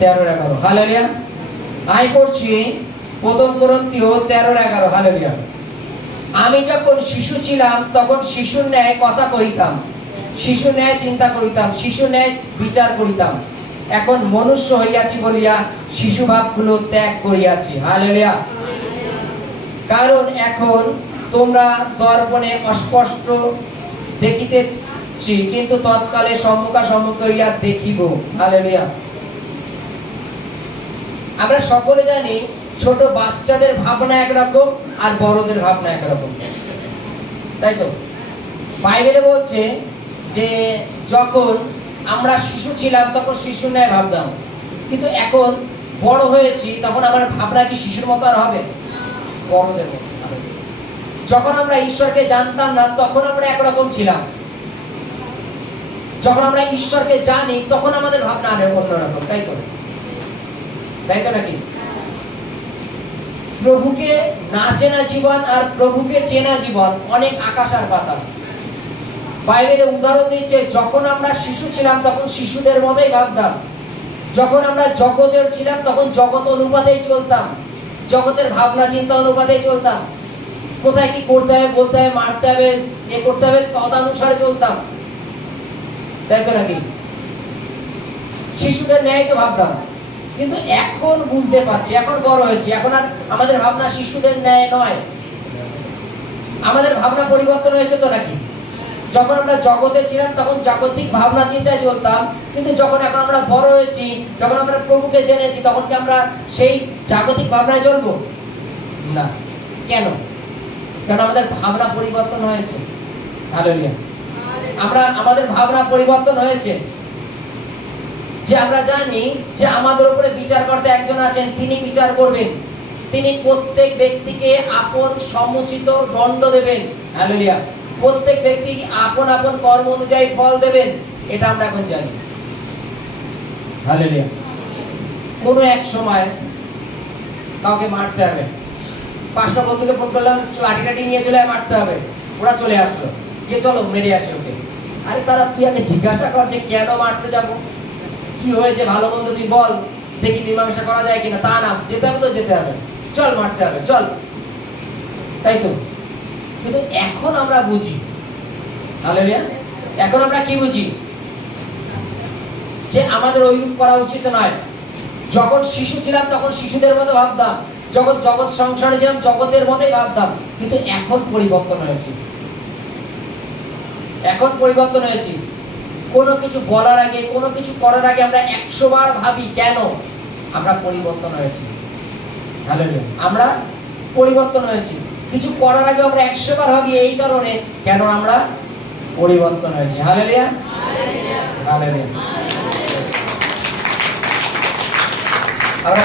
13-11। Hallelujah. আমি পড়ছি প্রথম করন্থীয় 13-11। হালেলুয়া। আমি যখন শিশু ছিলাম তখন শিশুর ন্যায় কথা কহিতাম, শিশুর ন্যায় চিন্তা করিতাম, শিশুর ন্যায় বিচার করিতাম। এখন মনুষ্য হইয়াছি বলিয়া শিশু ভাবগুলো ত্যাগ করিয়াছি। হালেলুয়া। কারণ এখন তোমরা দর্পণে অস্পষ্ট দেখিতেছি, কিন্তু তৎকালে সম্মুখাসম্মুখ হইয়া দেখিব। হালেলুয়া। আমরা সকলে জানি ছোট বাচ্চাদের ভাবনা একরকম আর বড়দের ভাবনা একরকম, তাই তো? বাইবেলে বলছে যে যখন আমরা শিশু ছিলাম তখন শিশুর ন্যায় ভাবতাম, কিন্তু এখন বড় হয়েছি তখন আমার ভাবনা কি শিশুর মতো আর হবে? বড়দের মতো। যখন আমরা ঈশ্বরকে জানতাম না তখন আমরা একরকম ছিলাম, যখন আমরা ঈশ্বরকে জানি তখন আমাদের ভাবনা অন্যরকম, তাই তো? তাই তো নাকি? প্রভুকে না চেনা জীবন আর প্রভুকে চেনা জীবন অনেক আকাশ আর পাতাল। বাইবেলে উদাহরণ দিচ্ছে, যখন আমরা শিশু ছিলাম তখন শিশুদের মতোই ভাবতাম, যখন আমরা জগতের ছিলাম তখন জগৎ অনুপাতেই চলতাম, জগতের ভাবনা চিন্তা অনুপাতেই চলতাম, কোথায় কি করতে হবে, বলতে হবে, মারতে হবে, এ করতে হবে, তদানুসারে চলতাম, তাই তো নাকি? শিশুদের ন্যায় তো ভাবতাম, কিন্তু এখন বুঝতে পারছি, এখন বড় হয়েছি, এখন আর আমাদের ভাবনা শিশুদের ন্যায় নয়। আমাদের ভাবনা পরিবর্তন হয়েছে তো নাকি? যখন আমরা জগতে ছিলাম তখন জাগতিক ভাবনা চিন্তায় চলতাম, কিন্তু যখন এখন আমরা বড় হয়েছি, যখন আমরা প্রভুকে জেনেছি, তখন কি আমরা সেই জাগতিক ভাবনায় চলবো না? কেন? কারণ আমাদের ভাবনা পরিবর্তন হয়েছে। হালেলুয়া। আমাদের ভাবনা পরিবর্তন হয়েছে, যে আমরা জানি যে আমাদের উপরে বিচারকর্তা একজন আছেন, তিনি বিচার করবেন, তিনি প্রত্যেক ব্যক্তিকে আপন সমুচিত দণ্ড দেবেন। হালেলুয়া। প্রত্যেক ব্যক্তি আপন আপন কর্ম অনুযায়ী ফল দেবেন, এটা আমরা এখন জানি। হালেলুয়া। কোনো এক সময় কাউকে মারতে হবে, 5টা বন্ধুকে ফোন করলাম, লাঠি টাঠি নিয়ে চলে মারতে হবে, ওরা চলে আসলো, যে চলো মেরে আসে ওকে। আরে তারা তুই আগে জিজ্ঞাসা কর যে কেন মারতে যাবো, কি হয়েছে, ভালো মন্দ তুই বল, দেখি মীমাংসা করা যায় কিনা। তা না, যেতে হবে তো যেতে হবে, চল মারতে হবে, চল, তাই তো? কিন্তু এখন আমরা বুঝি, হালেলুয়া, এখন আমরা কি বুঝি? যে আমাদের ওইরূপ করা উচিত নয়। যখন শিশু ছিলাম তখন শিশুদের মতো ভাবতাম, যখন জগৎ সংসারে ছিলাম জগতের মতোই ভাবতাম, কিন্তু এখন পরিবর্তন হয়েছে। এখন পরিবর্তন হয়েছে। কোনো কিছু বলার আগে, কোনো কিছু করার আগে আমরা 100 বার ভাবি। কেন? আমরা পরিবর্তন হয়েছি। হালেলুয়া। আমরা পরিবর্তন হয়েছি। কিছু করার আগে আমরা 100 বার ভাবি, এই কারণে কেন আমরা পরিবর্তন হয়েছি। হালেলুয়া। হালেলুয়া। আমরা